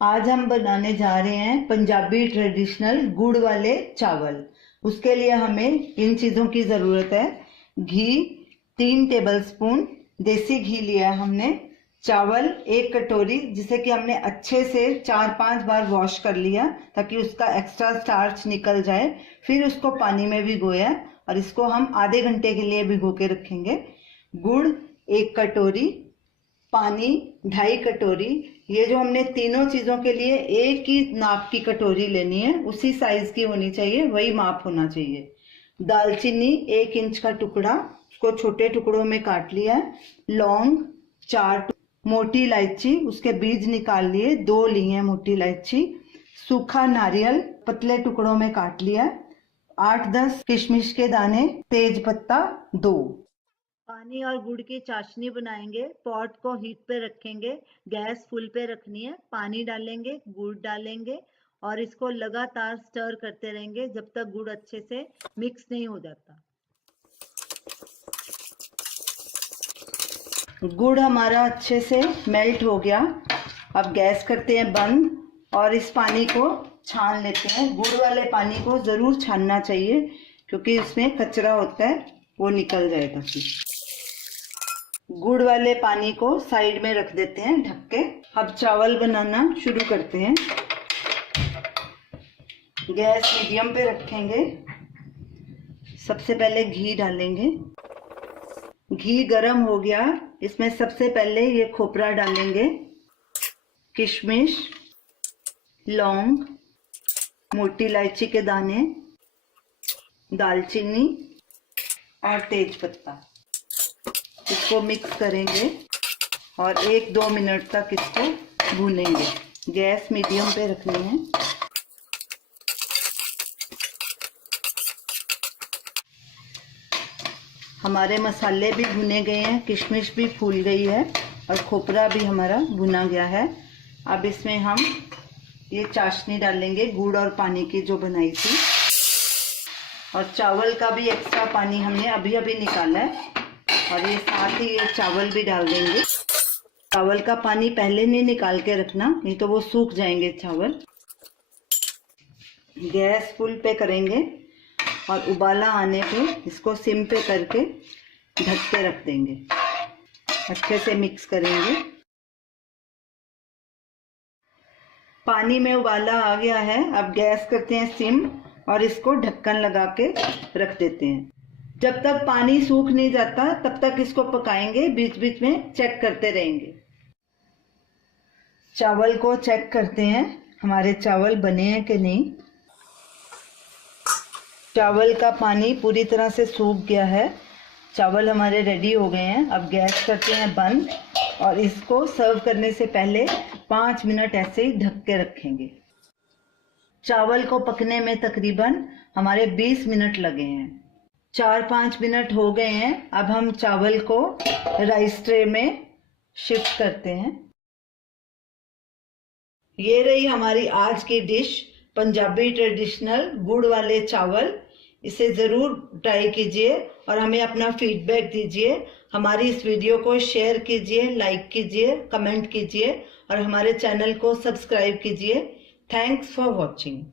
आज हम बनाने जा रहे हैं पंजाबी ट्रेडिशनल गुड़ वाले चावल। उसके लिए हमें इन चीज़ों की ज़रूरत है। घी 3 टेबलस्पून देसी घी लिया है हमने। चावल 1 कटोरी, जिसे कि हमने अच्छे से 4-5 बार वॉश कर लिया ताकि उसका एक्स्ट्रा स्टार्च निकल जाए। फिर उसको पानी में भिगोया और इसको हम आधे घंटे के लिए भिगो के रखेंगे। गुड़ 1 कटोरी, पानी 2.5 कटोरी। ये जो हमने तीनों चीजों के लिए एक ही नाप की कटोरी लेनी है, उसी साइज की होनी चाहिए, वही माप होना चाहिए। दालचीनी 1 इंच का टुकड़ा, उसको छोटे टुकड़ों में काट लिया है। लौंग 4, मोटी इलायची उसके बीज निकाल लिए, 2 ली है मोटी इलायची। सूखा नारियल पतले टुकड़ों में काट लिया। 8-10 किशमिश के दाने, तेज पत्ता 2। पानी और गुड़ की चाशनी बनाएंगे। पॉट को हीट पे रखेंगे, गैस फुल पे रखनी है। पानी डालेंगे, गुड़ डालेंगे और इसको लगातार स्टर करते रहेंगे जब तक गुड़ अच्छे से मिक्स नहीं हो जाता। गुड़ हमारा अच्छे से मेल्ट हो गया। अब गैस करते हैं बंद और इस पानी को छान लेते हैं। गुड़ वाले पानी को जरूर छानना चाहिए क्योंकि इसमें कचरा होता है, वो निकल जाएगा। फिर गुड़ वाले पानी को साइड में रख देते हैं ढक के। अब चावल बनाना शुरू करते हैं। गैस मीडियम पे रखेंगे। सबसे पहले घी डालेंगे। घी गरम हो गया, इसमें सबसे पहले ये खोपरा डालेंगे, किशमिश, लौंग, मोटी इलायची के दाने, दालचीनी और तेज पत्ता। इसको मिक्स करेंगे और 1-2 मिनट तक इसको भूनेंगे। गैस मीडियम पे रखनी है। हमारे मसाले भी भुने गए हैं, किशमिश भी फूल गई है और खोपरा भी हमारा भुना गया है। अब इसमें हम ये चाशनी डालेंगे, गुड़ और पानी की जो बनाई थी। और चावल का भी एक्स्ट्रा पानी हमने अभी अभी निकाला है और ये साथ ही ये चावल भी डाल देंगे। चावल का पानी पहले नहीं निकाल के रखना, नहीं तो वो सूख जाएंगे चावल। गैस फुल पे करेंगे और उबाला आने पे इसको सिम पे करके ढक के रख देंगे। अच्छे से मिक्स करेंगे। पानी में उबाला आ गया है। अब गैस करते हैं सिम और इसको ढक्कन लगा के रख देते हैं। जब तक पानी सूख नहीं जाता तब तक इसको पकाएंगे, बीच बीच में चेक करते रहेंगे। चावल को चेक करते हैं हमारे चावल बने हैं कि नहीं। चावल का पानी पूरी तरह से सूख गया है। चावल हमारे रेडी हो गए हैं। अब गैस करते हैं बंद और इसको सर्व करने से पहले 5 मिनट ऐसे ही ढक के रखेंगे। चावल को पकने में तकरीबन हमारे 20 मिनट लगे हैं। 4-5 मिनट हो गए हैं। अब हम चावल को राइस ट्रे में शिफ्ट करते हैं। ये रही हमारी आज की डिश, पंजाबी ट्रेडिशनल गुड़ वाले चावल। इसे ज़रूर ट्राई कीजिए और हमें अपना फीडबैक दीजिए। हमारी इस वीडियो को शेयर कीजिए, लाइक कीजिए, कमेंट कीजिए और हमारे चैनल को सब्सक्राइब कीजिए। Thanks for watching.